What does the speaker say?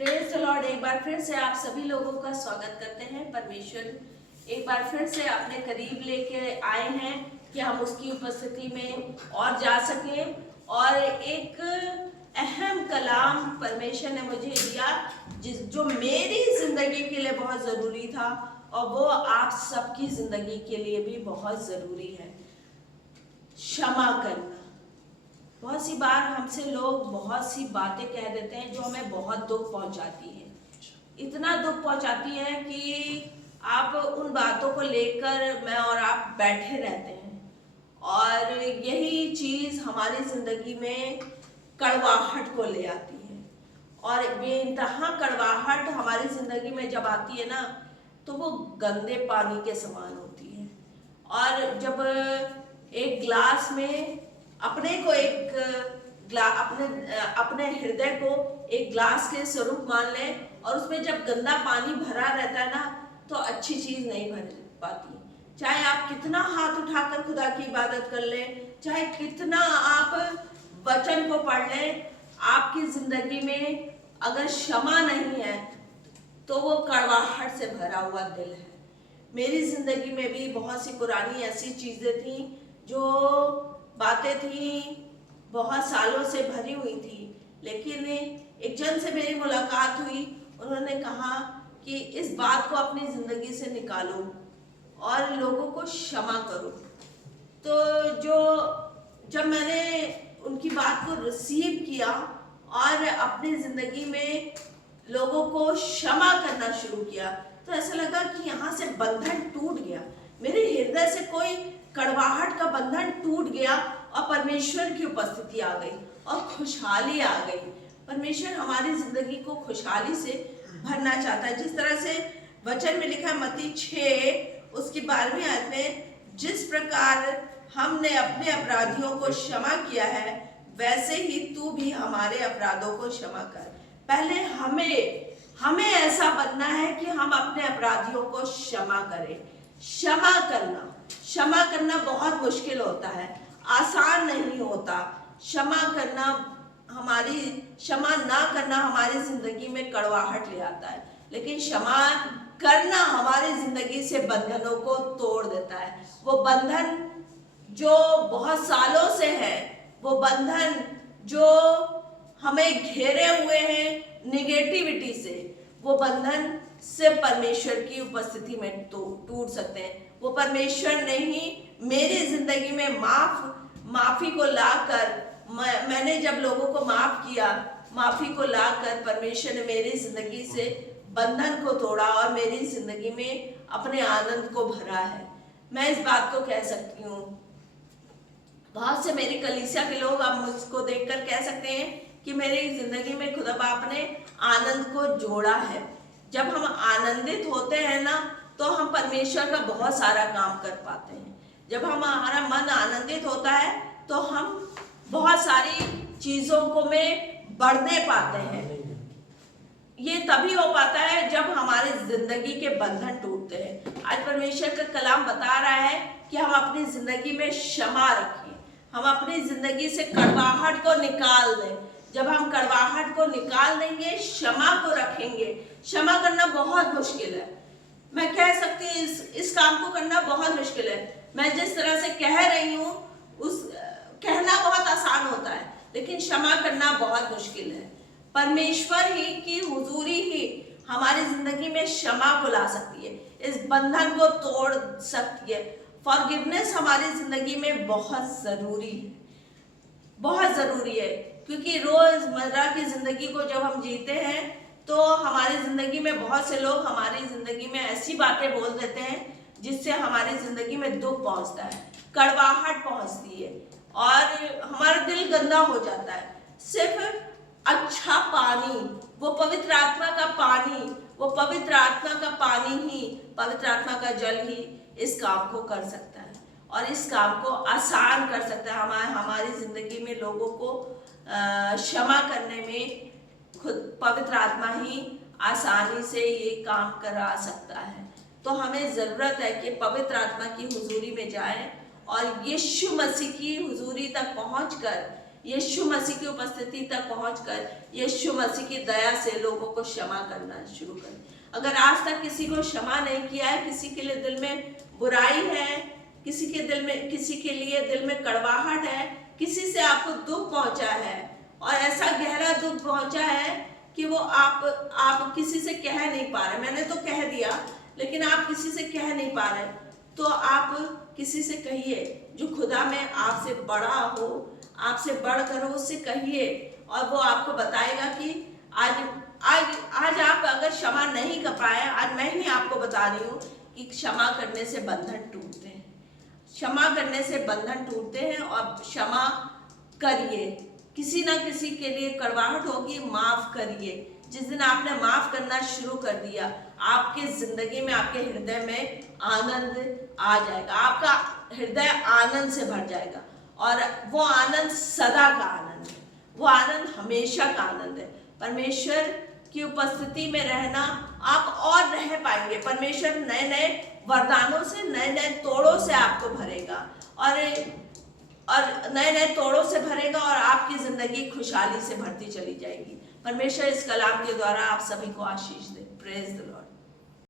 Praise the Lord. एक बार फिर से आप सभी लोगों का स्वागत करते हैं। परमेश्वर एक बार फिर से अपने करीब लेके आए हैं कि हम उसकी उपस्थिति में और जा सकें। और एक अहम कलाम परमेश्वर ने मुझे दिया जो मेरी जिंदगी के लिए बहुत ज़रूरी था और वो आप सबकी जिंदगी के लिए भी बहुत ज़रूरी है। क्षमा करना। बहुत सी बार हमसे लोग बहुत सी बातें कह देते हैं जो हमें बहुत दुख पहुंचाती है, इतना दुख पहुंचाती है कि आप उन बातों को लेकर मैं और आप बैठे रहते हैं। और यही चीज़ हमारी ज़िंदगी में कड़वाहट को ले आती है। और बेइंतहा कड़वाहट हमारी ज़िंदगी में जब आती है ना, तो वो गंदे पानी के समान होती है। और जब एक गिलास में अपने को अपने हृदय को एक ग्लास के स्वरूप मान लें और उसमें जब गंदा पानी भरा रहता है ना, तो अच्छी चीज़ नहीं भर पाती। चाहे आप कितना हाथ उठाकर खुदा की इबादत कर लें, चाहे कितना आप वचन को पढ़ लें, आपकी ज़िंदगी में अगर क्षमा नहीं है तो वो कड़वाहट से भरा हुआ दिल है। मेरी ज़िंदगी में भी बहुत सी पुरानी ऐसी चीज़ें थी, जो बातें थी बहुत सालों से भरी हुई थी। लेकिन एक जन से मेरी मुलाकात हुई, उन्होंने कहा कि इस बात को अपनी ज़िंदगी से निकालो और लोगों को क्षमा करो। तो जब मैंने उनकी बात को रिसीव किया और अपनी ज़िंदगी में लोगों को क्षमा करना शुरू किया, तो ऐसा लगा कि यहाँ से बंधन टूट गया। मेरे हृदय से कोई कड़वाहट का बंधन टूट गया और परमेश्वर की उपस्थिति आ गई और खुशहाली आ गई। परमेश्वर हमारी जिंदगी को खुशहाली से भरना चाहता है। जिस तरह से वचन में लिखा मत्ती 6 उसकी 12वीं आयत में, जिस प्रकार हमने अपने अपराधियों को क्षमा किया है, वैसे ही तू भी हमारे अपराधों को क्षमा कर। पहले हमें ऐसा बनना है कि हम अपने अपराधियों को क्षमा करें। क्षमा करना बहुत मुश्किल होता है, आसान नहीं होता। क्षमा ना करना हमारी जिंदगी में कड़वाहट ले आता है, लेकिन क्षमा करना हमारी जिंदगी से बंधनों को तोड़ देता है। वो बंधन जो बहुत सालों से है, वो बंधन जो हमें घेरे हुए हैं निगेटिविटी से, वो बंधन से परमेश्वर की उपस्थिति में टूट सकते हैं। वो परमेश्वर ने ही मेरी जिंदगी में माफी को लाकर, मैंने जब लोगों को माफ किया, माफी को लाकर परमेश्वर ने मेरी जिंदगी से बंधन को तोड़ा और मेरी जिंदगी में अपने आनंद को भरा है। मैं इस बात को कह सकती हूँ। बहुत से मेरी कलीसिया के लोग अब मुझको देखकर कह सकते हैं कि मेरी जिंदगी में खुदा बाप ने आनंद को जोड़ा है। जब हम आनंदित होते हैं ना, तो हम परमेश्वर का बहुत सारा काम कर पाते हैं। जब हमारा मन आनंदित होता है तो हम बहुत सारी चीज़ों को में बढ़ने पाते हैं। ये तभी हो पाता है जब हमारे जिंदगी के बंधन टूटते हैं। आज परमेश्वर का कलाम बता रहा है कि हम अपनी जिंदगी में क्षमा रखें, हम अपनी जिंदगी से कड़वाहट को निकाल दें। जब हम कड़वाहट को निकाल देंगे, क्षमा को रखेंगे। क्षमा करना बहुत मुश्किल है। मैं कह सकती हूँ इस काम को करना बहुत मुश्किल है। मैं जिस तरह से कह रही हूँ, उस कहना बहुत आसान होता है, लेकिन क्षमा करना बहुत मुश्किल है। परमेश्वर ही की हुजूरी ही हमारी जिंदगी में क्षमा को ला सकती है, इस बंधन को तोड़ सकती है। फॉरगिवनेस हमारी जिंदगी में बहुत जरूरी है, बहुत जरूरी है। क्योंकि रोजमर्रा की जिंदगी को जब हम जीते हैं, तो हमारी जिंदगी में बहुत से लोग हमारी जिंदगी में ऐसी बातें बोल देते हैं जिससे हमारी जिंदगी में दुख पहुंचता है, कड़वाहट पहुंचती है और हमारा दिल गंदा हो जाता है। सिर्फ अच्छा पानी, वो पवित्र आत्मा का पानी, वो पवित्र आत्मा का पानी ही, पवित्र आत्मा का जल ही इस काम को कर सकता है और इस काम को आसान कर सकता है। हमारी जिंदगी में लोगों को क्षमा करने में खुद पवित्र आत्मा ही आसानी से ये काम करा सकता है। तो हमें ज़रूरत है कि पवित्र आत्मा की हुजूरी में जाएं और यीशु मसीह की हुजूरी तक पहुंचकर यीशु मसीह की उपस्थिति तक पहुंचकर यीशु मसीह की दया से लोगों को क्षमा करना शुरू करें। अगर आज तक किसी को क्षमा नहीं किया है, किसी के लिए दिल में बुराई है, किसी के लिए दिल में कड़वाहट है, किसी से आपको दुख पहुंचा है और ऐसा गहरा दुख पहुंचा है कि वो आप किसी से कह नहीं पा रहे। मैंने तो कह दिया, लेकिन आप किसी से कह नहीं पा रहे, तो आप किसी से कहिए जो खुदा में आपसे बड़ा हो, आपसे बढ़कर हो, उससे कहिए और वो आपको बताएगा कि आज आप अगर क्षमा नहीं कर पाए, आज मैं ही आपको बता रही हूँ कि क्षमा करने से बंधन टूटते हैं, क्षमा करने से बंधन टूटते हैं। और क्षमा करिए, किसी ना किसी के लिए कड़वाहट होगी, माफ करिए। जिस दिन आपने माफ करना शुरू कर दिया, आपके जिंदगी में, आपके हृदय में आनंद आ जाएगा, आपका हृदय आनंद से भर जाएगा और वो आनंद सदा का आनंद है, वो आनंद हमेशा का आनंद है। परमेश्वर की उपस्थिति में रहना आप और रह पाएंगे। परमेश्वर नए नए वरदानों से, नए नए तोड़ों से आपको भरेगा और नए नए तोड़ों से भरेगा और आपकी जिंदगी खुशहाली से भरती चली जाएगी। परमेश्वर इस कलाम के द्वारा आप सभी को आशीष दे। Praise the Lord.